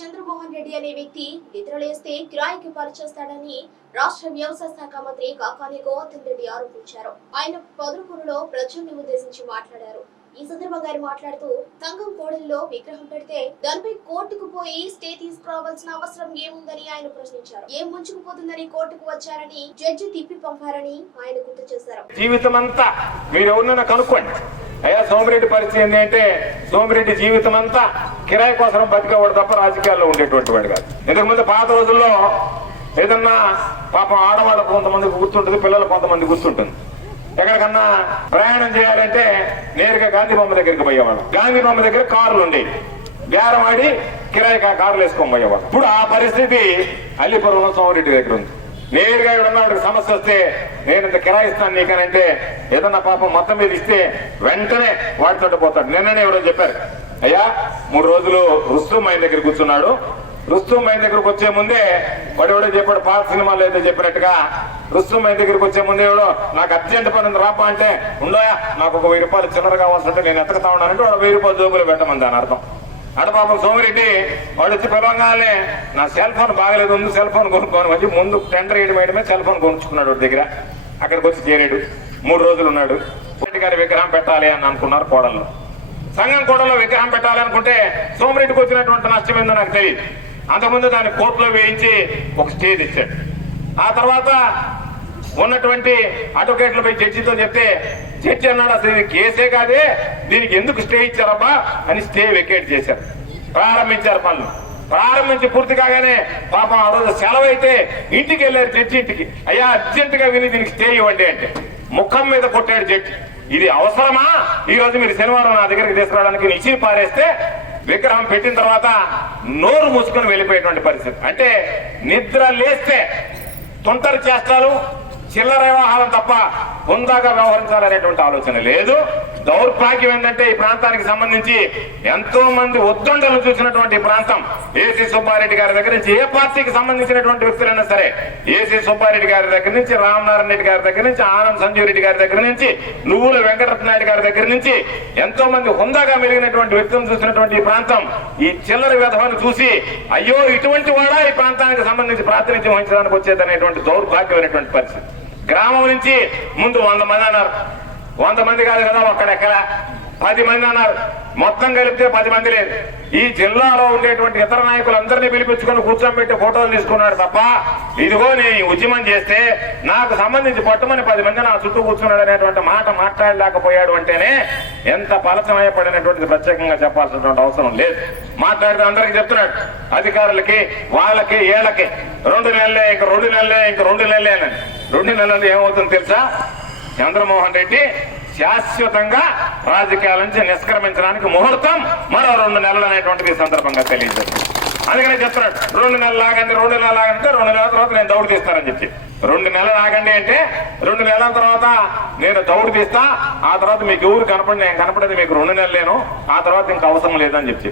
చంద్రమోహన్ రెడ్డి అనే వ్యక్తి నిద్రలేస్తే కిరాయికి పనిచేస్తాడని రాష్ట్ర వ్యవసాయ శాఖ మంత్రి కాకాని గోవర్ధన్ రెడ్డి ఆరోపించారు. ఆయన పదురుకూరులో ప్రజల్ని ఉద్దేశించి మాట్లాడారు. ఈ సందర్భంగా ఆయన మాట్లాడుతూ తంగం కోడలిలో విగ్రహం పెడితే దానిపై కోర్టుకు పోయి స్టే తీసుకురావాల్సిన అవసరం ఏముందని ఆయన ప్రశ్నించారు. ఏం ముంచుకుపోతుందని కోర్టుకు వచ్చారని జడ్జి తిప్పి పంపారని ఆయన గుర్తు చేశారు. జీవితం అంతా మీరు ఎవరినైనా కనుక్కోండి. అయ్యా సోమిరెడ్డి పరిస్థితి ఏంటంటే సోమిరెడ్డి జీవితం అంతా కిరాయి కోసం బతికేవాడు తప్ప రాజకీయాల్లో ఉండేటువంటి వాడు కాదు. ఇంతకుముందు పాత రోజుల్లో ఏదన్నా పాపం ఆడవాళ్ళ కొంతమంది గుర్తుంటుంది పిల్లలు కొంతమంది గుర్తుంటుంది. ఎక్కడికన్నా ప్రయాణం చేయాలంటే నేరుగా గాంధీ బొమ్మ దగ్గరికి పోయేవాడు గాంధీ బొమ్మ దగ్గర కార్లు ఉండేవి బేరం ఆడి కిరాయి కార్లు వేసుకొని పోయేవాడు ఇప్పుడు ఆ పరిస్థితి అల్లిపురంలో సోమరెడ్డి దగ్గర ఉంది. నేరుగా ఎవడన్నా వాడికి సమస్య వస్తే నేను ఇంత కిరాయి ఇస్తాను నీకనంటే ఏదన్నా పాపం మొత్తం మీద ఇస్తే వెంటనే వాడితో పోతాడు. నిన్ననే ఎవరో చెప్పారు. అయ్యా మూడు రోజులు రుస్తుం ఆయన దగ్గర కూర్చున్నాడు. రుస్తుం దగ్గరకు వచ్చే ముందే వాడెవడో చెప్పాడు పాత సినిమాలో అయితే చెప్పినట్టుగా రుస్తుం దగ్గరకు వచ్చే ముందే ఎవడో నాకు అర్జెంట్ పని ఉంది రాపా అంటే ఉండోయా నాకు ఒక వెయ్యి రూపాయలు చిల్లర కావాల్సింటే నేను ఎత్తకతా ఉన్నానంటే వాడు వెయ్యి రూపాయలు జోబులు పెట్టమని దాని అర్థం. అడపాపం సోమిరెడ్డి వాడు వచ్చి పిలవగానే నా సెల్ ఫోన్ బాగలేదు ఉంది సెల్ ఫోన్ కొనుక్కోని వచ్చి ముందు టెండర్ వేయడం వేయడమే సెల్ ఫోన్ కొనుక్కున్నాడు వాడి దగ్గర. అక్కడికి వచ్చి చేరాడు. మూడు రోజులు ఉన్నాడు. రెడ్డి గారి విగ్రహం పెట్టాలి అని అనుకున్నారు కోడల్లో సంఘం కోడలో విగ్రహం పెట్టాలనుకుంటే సోమిరెడ్డికి వచ్చినటువంటి నష్టం ఏందో నాకు తెలియదు. అంతకుముందు దాన్ని కోర్టులో వేయించి ఒక స్టేజ్ ఇచ్చాడు ఆ తర్వాత ఉన్నటువంటి అడ్వకేట్లపై జడ్జితో చెప్తే జడ్జి అన్నాడు అసలు ఇది కేసే కాదే దీనికి ఎందుకు స్టే ఇచ్చారబ్బా? అని స్టే వెకేట్ చేశారు. ప్రారంభించారు పనులు. ప్రారంభించి పూర్తి కాగానే పాపం ఆ రోజు సెలవు అయితే ఇంటికి వెళ్ళారు జడ్జి ఇంటికి. అయ్యా అర్జెంటుగా విని దీనికి స్టే ఇవ్వండి అంటే. ముఖం మీద కొట్టాడు జడ్జి. ఇది అవసరమా? ఈ రోజు మీరు శనివారం నా దగ్గరికి తీసుకురావడానికి నిశ్చి పారేస్తే విగ్రహం పెట్టిన తర్వాత నోరు మూసుకొని వెళ్ళిపోయేటువంటి పరిస్థితి. అంటే నిద్ర లేస్తే తొంటరి చేస్తారు చిల్లర వ్యవహారం తప్ప హుందాగా వ్యవహరించాలనేటువంటి ఆలోచన లేదు. దౌర్భాగ్యం ఏంటంటే ఈ ప్రాంతానికి సంబంధించి ఎంతో మంది ఒద్దండలు చూసినటువంటి ప్రాంతం. ఏసీ సుబ్బారెడ్డి గారి దగ్గర నుంచి ఏ పార్టీకి సంబంధించినటువంటి వ్యక్తులైనా సరే ఏసీ సుబ్బారెడ్డి గారి దగ్గర నుంచి రామనారాయణ రెడ్డి గారి దగ్గర నుంచి ఆనంద్ సంజీవ్ రెడ్డి గారి దగ్గర నుంచి నువ్వుల వెంకటరత్నాయుడు గారి దగ్గర నుంచి ఎంతో మంది హుందాగా మెలిగినటువంటి వ్యక్తులను చూసినటువంటి ప్రాంతం ఈ చిల్లర విధవను చూసి అయ్యో ఇటువంటి వాడా ఈ ప్రాంతానికి సంబంధించి ప్రాతినిధ్యం వహించడానికి వచ్చేదనేటువంటి దౌర్భాగ్యమైనటువంటి పరిస్థితి. గ్రామం నుంచి ముందు వంద మంది అన్నారు. వంద మంది కాదు కదా ఒక్కడెక్కడ? పది మంది అన్నారు. మొత్తం కలిపితే పది మంది లేదు. ఈ జిల్లాలో ఉండేటువంటి ఇతర నాయకులందరినీ పిలిపించుకొని కూర్చోబెట్టి ఫోటోలు తీసుకున్నాడు తప్ప ఇదిగో నేను ఈ ఉద్యమం చేస్తే నాకు సంబంధించి పట్టుమని పది మంది నా చుట్టూ కూర్చున్నాడు అనేటువంటి మాట మాట్లాడలేకపోయాడు అంటేనే ఎంత పలసమయపడినటువంటిది ప్రత్యేకంగా చెప్పాల్సినటువంటి అవసరం లేదు. మాట్లాడితే అందరికి చెప్తున్నాడు అధికారులకి వాళ్ళకి ఏళ్ళకి రెండు నెలలే ఇంక రెండు నెలలే ఇంక రెండు నెలలే అని. రెండు నెలలు ఏమవుతుందో తెలుసా? చంద్రమోహన్ రెడ్డి శాశ్వతంగా రాజకీయాల నుంచి నిష్క్రమించడానికి ముహూర్తం మరో రెండు నెలలు అనేటువంటిది సందర్భంగా తెలియజేస్తుంది. అందుకనే చెప్తున్నాడు రెండు నెలలు ఆగండి రెండు నెలలు ఆగంటే రెండు నెలల తర్వాత నేను దౌడు తీస్తానని చెప్పి. రెండు నెలలు ఆగండి అంటే రెండు నెలల తర్వాత నేను దౌడు తీస్తా ఆ తర్వాత మీకు ఎవరు కనపడి నేను కనపడేది మీకు రెండు నెలలేను ఆ తర్వాత ఇంకా అవసరం లేదని చెప్పి.